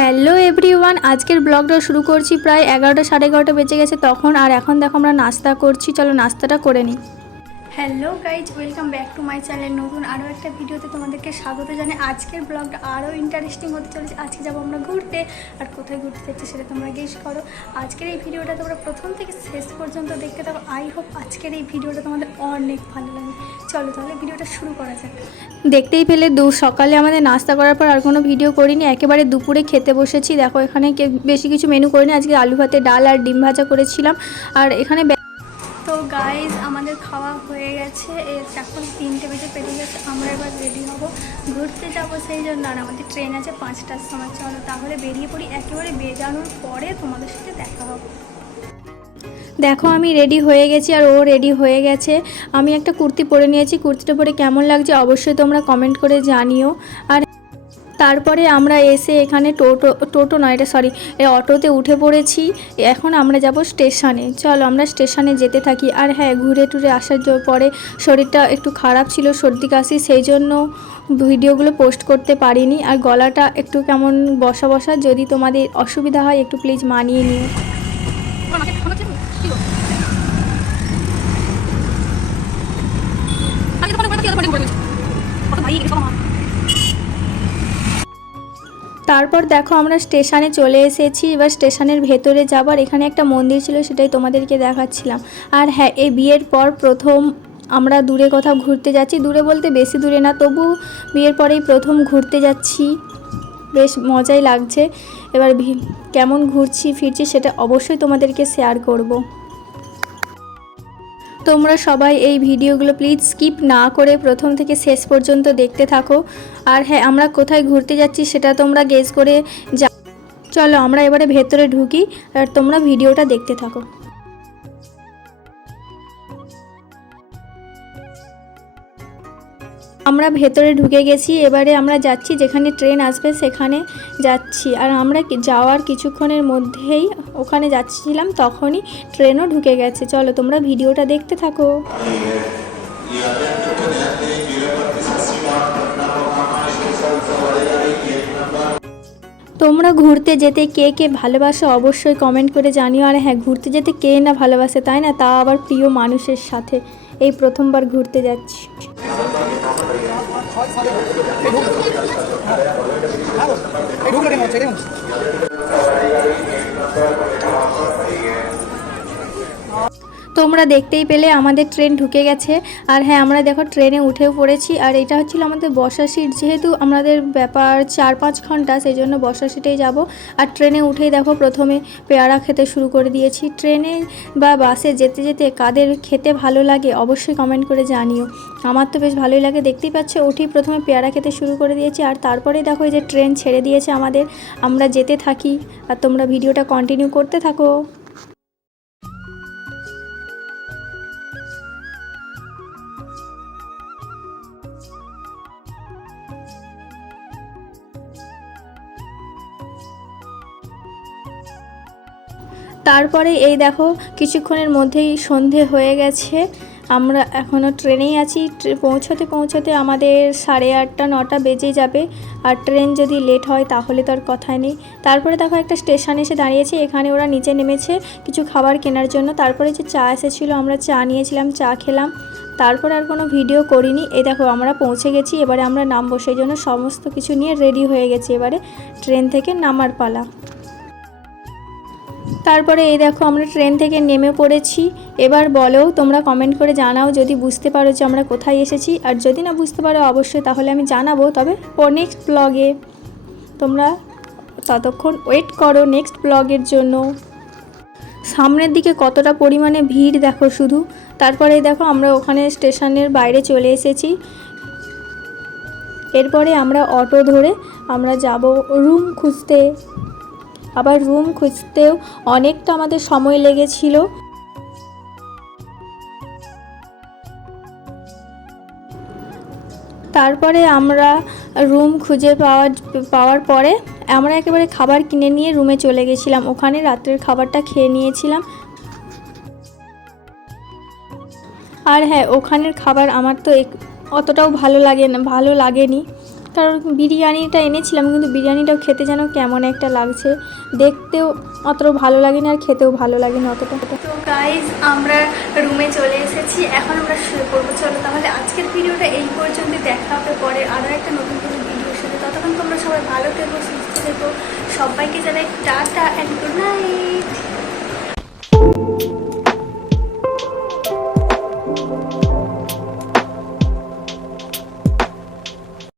Hello everyone, আজকের ব্লগটা শুরু করছি প্রায় এগারোটা সাড়ে এগারোটা বেজে গেছে তখন, আর এখন দেখো আমরা নাস্তা করছি। চলো নাস্তাটা করে নিই। Hello guys welcome back to my channel নতুন আরও একটা ভিডিওতে তোমাদেরকে স্বাগত জানাই। আজকের ব্লগটা আরও ইন্টারেস্টিং হতে চলেছে। আজকে যাব আমরা ঘুরতে। আর কোথায় ঘুরতে যাচ্ছি সেটা তোমরা গেস করো। আজকের এই ভিডিওটা তোমরা প্রথম থেকে শেষ পর্যন্ত দেখতে থাকো। আই হোপ আজকের এই ভিডিওটা তোমাদের অনেক ভালো লাগে। চলো তাহলে ভিডিওটা শুরু করা যাক। দেখতেই পেলে দু সকালে আমাদের নাস্তা করার পর আর কোনো ভিডিও করিনি। একেবারে দুপুরে খেতে বসেছি। দেখো এখানে বেশি কিছু মেনু করিনি। আজকে আলু ভাতে ডাল আর ডিম ভাজা করেছিলাম। আর এখানে গাইজ আমাদের খাওয়া হয়ে গেছে। এর এখন তিনটে বেজে পেরিয়ে গেছে, আমরা এবার রেডি হব। ঘুরতে যাব সেই জন্য, আর আমাদের ট্রেন আছে পাঁচটার সময়। চলো তাহলে বেরিয়ে পড়ি একেবারে বেজানোর পরে তোমাদের সাথে দেখা হবে। দেখো, আমি রেডি হয়ে গেছি আর ও রেডি হয়ে গেছে। আমি একটা কুর্তি পরে নিয়েছি। কুর্তিটা পরে কেমন লাগছে অবশ্যই তোমরা কমেন্ট করে জানিও। আর তারপরে আমরা এসে এখানে টোটো টোটো নয়, এটা সরি অটোতে উঠে পড়েছি। এখন আমরা যাব স্টেশনে। চলো, আমরা স্টেশনে যেতে থাকি। আর হ্যাঁ ঘুরে টুরে আসার পরে শরীরটা একটু খারাপ ছিল, সর্দি কাশি, সেই জন্য ভিডিওগুলো পোস্ট করতে পারিনি। আর গলাটা একটু কেমন বসা বসা, যদি তোমাদের অসুবিধা হয়, একটু প্লিজ মানিয়ে নিও। তারপর দেখো আমরা স্টেশনে চলে এসেছি। এবার স্টেশনের ভেতরে যাবার এখানে একটা মন্দির ছিল, সেটাই তোমাদেরকে দেখাচ্ছিলাম। আর হ্যাঁ এই বিয়ের পর প্রথম আমরা দূরে কোথাও ঘুরতে যাচ্ছি। দূরে বলতে বেশি দূরে না, তবু বিয়ের পরেই প্রথম ঘুরতে যাচ্ছি। বেশ মজাই লাগছে। এবার কেমন ঘুরছি, ফিরছি, সেটা অবশ্যই তোমাদেরকে শেয়ার করব। তোমরা সবাই এই ভিডিওগুলো প্লিজ স্কিপ না করে প্রথম থেকে শেষ পর্যন্ত দেখতে থাকো। আর হ্যাঁ আমরা কোথায় ঘুরতে যাচ্ছি সেটা তোমরা গেস করে যা চলো আমরা এবারে ভেতরে ঢুকি আর তোমরা ভিডিওটা দেখতে থাকো। আমরা ভেতরে ঢুকে গেছি, এবারে আমরা যাচ্ছি, যেখানে ট্রেন আসবে সেখানে যাচ্ছি। আর আমরা যাওয়ার কিছুক্ষণের মধ্যেই ওখানে যাচ্ছিলাম, তখনই ট্রেনও ঢুকে গেছে। চলো, তোমরা ভিডিওটা দেখতে থাকো। তোমরা ঘুরতে যেতে কে কে ভালোবাসো অবশ্যই কমেন্ট করে জানিও। আর হ্যাঁ ঘুরতে যেতে কে না ভালোবাসে, তাই না? তা আবার প্রিয় মানুষের সাথে এই প্রথমবার ঘুরতে যাচ্ছি। এই ঢুকলে কেন হচ্ছে কেন তোমরা দেখতেই পেলে আমাদের ট্রেন ঢুকে গেছে। আর হ্যাঁ আমরা দেখো ট্রেনে উঠেও পড়েছি। আর এটা হচ্ছিল আমাদের বসা সিট যেহেতু আমাদের ব্যাপার চার পাঁচ ঘণ্টা সেই জন্য বসা সিটেই যাব। আর ট্রেনে উঠেই দেখো প্রথমে পেয়ারা খেতে শুরু করে দিয়েছি। ট্রেনে বা বাসে যেতে যেতে কাদের খেতে ভালো লাগে অবশ্যই কমেন্ট করে জানিও। আমার তো বেশ ভালোই লাগে, দেখতেই পাচ্ছ? উঠি প্রথমে পেয়ারা খেতে শুরু করে দিয়েছি। আর তারপরে দেখো এই যে ট্রেন ছেড়ে দিয়েছে আমাদের। আমরা যেতে থাকি। আর তোমরা ভিডিওটা কন্টিনিউ করতে থাকো। তারপরে এই দেখো, কিছুক্ষণের মধ্যেই সন্ধে হয়ে গেছে। আমরা এখনও ট্রেনেই আছি। পৌঁছতে পৌঁছতে আমাদের সাড়ে আটটা, নটা বেজে যাবে। আর ট্রেন যদি লেট হয় তাহলে তো আর কথাই নেই। তারপরে দেখো একটা স্টেশন এসে দাঁড়িয়েছে। এখানে ওরা নিচে নেমেছে কিছু খাবার কেনার জন্য। তারপরে যে চা এসেছিল, আমরা চা নিয়েছিলাম, চা খেলাম। তারপর আর কোনো ভিডিও করিনি। এই দেখো, আমরা পৌঁছে গেছি। এবারে আমরা নামবো। সেই জন্য সমস্ত কিছু নিয়ে রেডি হয়ে গেছি। এবারে ট্রেন থেকে নামার পালা। তারপরে এই দেখো, আমরা ট্রেন থেকে নেমে পড়েছি। এবার বলো, তোমরা কমেন্ট করে জানাও যদি বুঝতে পারো যে আমরা কোথায় এসেছি। আর যদি না বুঝতে পারো, অবশ্যই তাহলে আমি জানাব। তবে নেক্সট ব্লগে তোমরা ততক্ষণ ওয়েট করো নেক্সট ব্লগের জন্য। সামনের দিকে কতটা পরিমাণে ভিড় দেখো শুধু। তারপরে দেখো, আমরা ওখানে স্টেশনের বাইরে চলে এসেছি। এরপরে আমরা অটো ধরে আমরা যাব রুম খুঁজতে। আবার রুম খুঁজতেও অনেকটা আমাদের সময় লেগেছিল। তারপরে আমরা রুম খুঁজে পাওয়ার পাওয়ার পরে আমরা একেবারে খাবার কিনে নিয়ে রুমে চলে গেছিলাম। ওখানে রাত্রের খাবারটা খেয়ে নিয়েছিলাম। আর হ্যাঁ ওখানের খাবার আমার তো অতটাও ভালো লাগে না, ভালো লাগেনি। কারণ বিরিয়ানিটা এনেছিলাম, কিন্তু বিরিয়ানিটাও খেতে যেন কেমন একটা লাগছে। দেখতেও অতটা ভালো লাগে না আর খেতেও ভালো লাগে না অতটা। তো গাইজ আমরা রুমে চলে এসেছি। এখন আমরা শুয়ে পড়ব। চলো তাহলে আজকের ভিডিওটা এই পর্যন্ত দেখা হবে পরে আরও একটা নতুন কোনো ভিডিওর সাথে। ততক্ষণ তোমরা সবাই ভালো থেকো, সুস্থ থেকো। সবাইকে জানাই টাটা অ্যান্ড গুড নাইট